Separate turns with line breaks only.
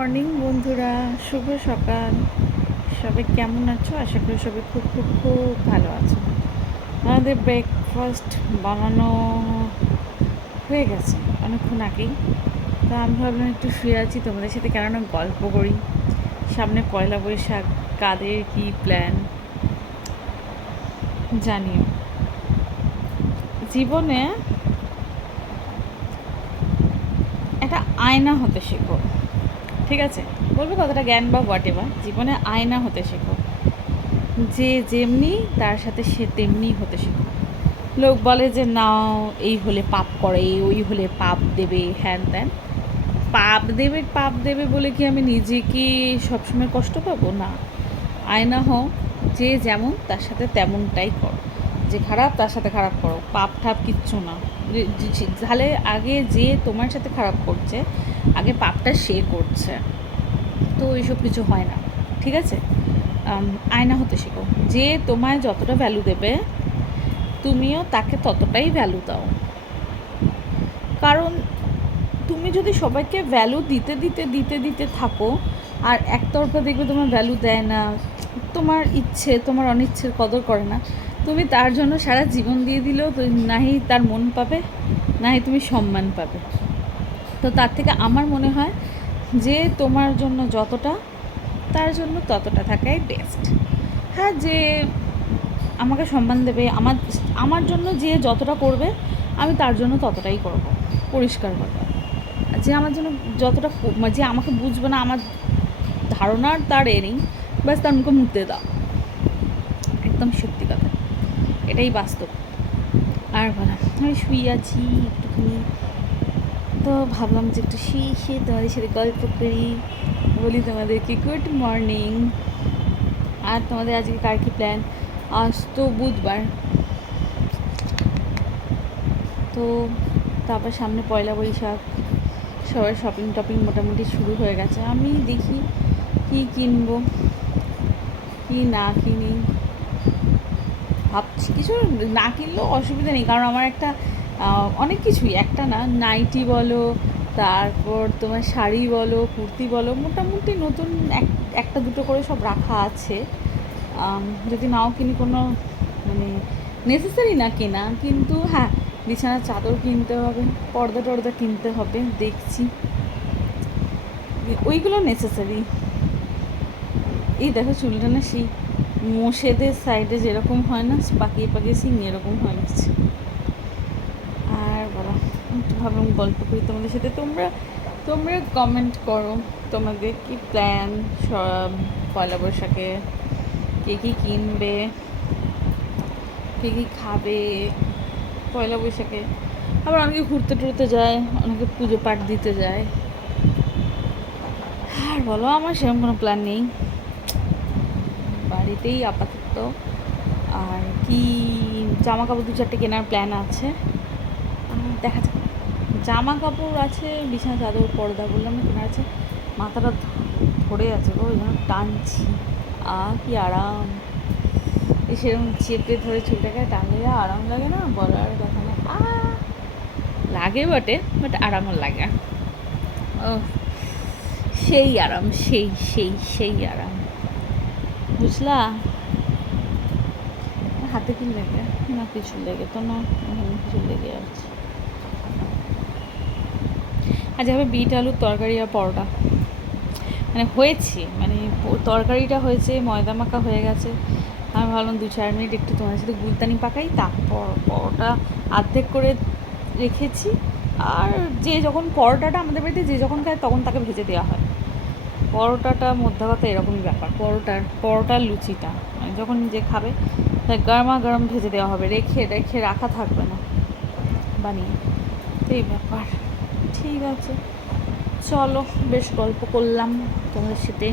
Morning, বন্ধুরা। শুভ সকাল। সবাই কেমন আছো? আশা করি সবাই খুব খুব খুব ভালো আছো। আমাদের ব্রেকফাস্ট বানানো হয়ে গেছে অনেকক্ষণ আগেই। তো আমি ভাবলাম একটু শুয়ে আছি, তোমাদের সাথে কেননা গল্প করি। সামনে পয়লা বৈশাখ, কাদের কি প্ল্যান জানিও। জীবনে একটা আয়না হতে শেখো। ঠিক আছে? বলবে কতটা জ্ঞান বা হোয়াট এভার জীবনে আয়না হতে শেখো। যে যেমনি, তার সাথে সে তেমনি হতে শেখো। লোক বলে যে, নাও, এই হলে পাপ করে, ওই হলে পাপ দেবে। হ্যান ত্যান। পাপ দেবে পাপ দেবে বলে কি আমি নিজেকে সবসময় কষ্ট পাবো? না। আয়না হও, যে যেমন, তার সাথে তেমনটাই করো। যে খারাপ, তার সাথে খারাপ করো। পাপ ঠাপ কিচ্ছু না। তাহলে আগে যে তোমার সাথে খারাপ করছে আগে পাপটা সে করছে। তো এইসব কিছু হয় না, ঠিক আছে? আয়না হতে শেখো। যে তোমায় যতটা ভ্যালু দেবে, তুমিও তাকে ততটাই ভ্যালু দাও। কারণ তুমি যদি সবাইকে ভ্যালু দিতে দিতে দিতে দিতে থাকো, আর একতরফা দেখবে তোমার ভ্যালু দেয় না, তোমার ইচ্ছে, তোমার অনিচ্ছের কদর করে না, তুমি তার জন্য সারা জীবন দিয়ে দিলেও তো নাহি তার মন পাবে, নাহি তুমি সম্মান পাবে। তো তার থেকে আমার মনে হয় যে তোমার জন্য যতটা, তার জন্য ততটা থাকাই বেস্ট হ্যাঁ যে আমাকে সম্মান দেবে, আমার আমার জন্য যে যতটা করবে, আমি তার জন্য ততটাই করব, পরিষ্কার কথা। যে আমার জন্য যতটা মানে যে আমাকে বুঝবে না, আমার ধারণার তার এ নেই, ব্যাস তার মুখে মুতে দাও। একদম সত্যি কথা। এটাই বাস্তব। আর বলা, আমি শুয়ে আছি একটুখানি। তো ভাবলাম যে একটু শুয়ে শুয়ে তোমাদের সাথে গল্প করি। বলি তোমাদেরকে গুড মর্নিং আর তোমাদের আজকে কার কি প্ল্যান আজ তো বুধবার। তো তারপর সামনে পয়লা বৈশাখ। সবার শপিং টপিং মোটামুটি শুরু হয়ে গেছে। আমি দেখি কি কিনবো, কি না কিনি। ভাবছি কিছু না কিনলেও অসুবিধা নেই। কারণ আমার একটা অনেক কিছুই। একটা না, নাইটি বলো, তারপর তোমার শাড়ি বলো, কুর্তি বলো, মোটামুটি নতুন এক, একটা দুটো করে সব রাখা আছে। যদি নাও কিনি কোনো মানে নেসেসারি না কেনা, কিন্তু হ্যাঁ বিছানার চাদর কিনতে হবে, পর্দা টর্দা কিনতে হবে, দেখছি। ওইগুলো নেসেসারি এই দেখো চুলটা না সেই মোষেদের সাইডে যেরকম হয় না, পাকিয়ে পাকিয়ে সিং এরকম হয়ে গেছে। ভাবলাম গল্প করি তোমাদের সাথে। তোমরা তোমরা কমেন্ট করো তোমাদের কি প্ল্যান সব পয়লা বৈশাখে? কে কী কিনবে? কে কী খাবে পয়লা বৈশাখে? আবার অনেকে ঘুরতে টুরতে যায়, অনেকে পুজো পাঠ দিতে যায়। আর বলো, আমার সেরকম কোনো প্ল্যান নেই। বাড়িতেই আপাতত। আর কি জামা কাপড় দু চারটে কেনার প্ল্যান আছে? দেখা যাক। জামা কাপড় আছে, বিছানা, চাদর, পর্দা বললাম না, কেনার আছে। মাথাটা ধরে আছে ওই জন্য টানছি। আ, কি আরাম। সেরকম চেপে ধরে চুলটাকে টানলে আরাম লাগে না, বলার কথা না। আ, লাগে বটে বাট আরামও লাগে। ও সেই আরাম, সেই সেই সেই আরাম। বুঝলা? হাতে কি লেগে? না, কিছু লেগে তো না কিছু লেগে আছে। আজ হবে বিট, আলুর তরকারি আর পরোটা। মানে হয়েছে মানে তরকারিটা হয়েছে, ময়দা মাখা হয়ে গেছে। আমি ভাবলাম দু চার মিনিট একটু তোমার সাথে গুলতানি পাকাই, তারপর পরোটা অর্ধেক করে রেখেছি। আর যে যখন পরোটাটা আমাদের বাড়িতে যে যখন খায় তখন তাকে ভেজে দেওয়া হয়। পরোটাটা মধ্যে কথা এরকমই ব্যাপার। পরোটার পরোটার লুচিটা মানে যখন যে খাবে তাই গরমা গরম ভেজে দেওয়া হবে। রেখে রেখে রাখা থাকবে না। বানিয়ে। এই ব্যাপার। ঠিক আছে। চলো বেশ গল্প করলাম তোমাদের সাথে।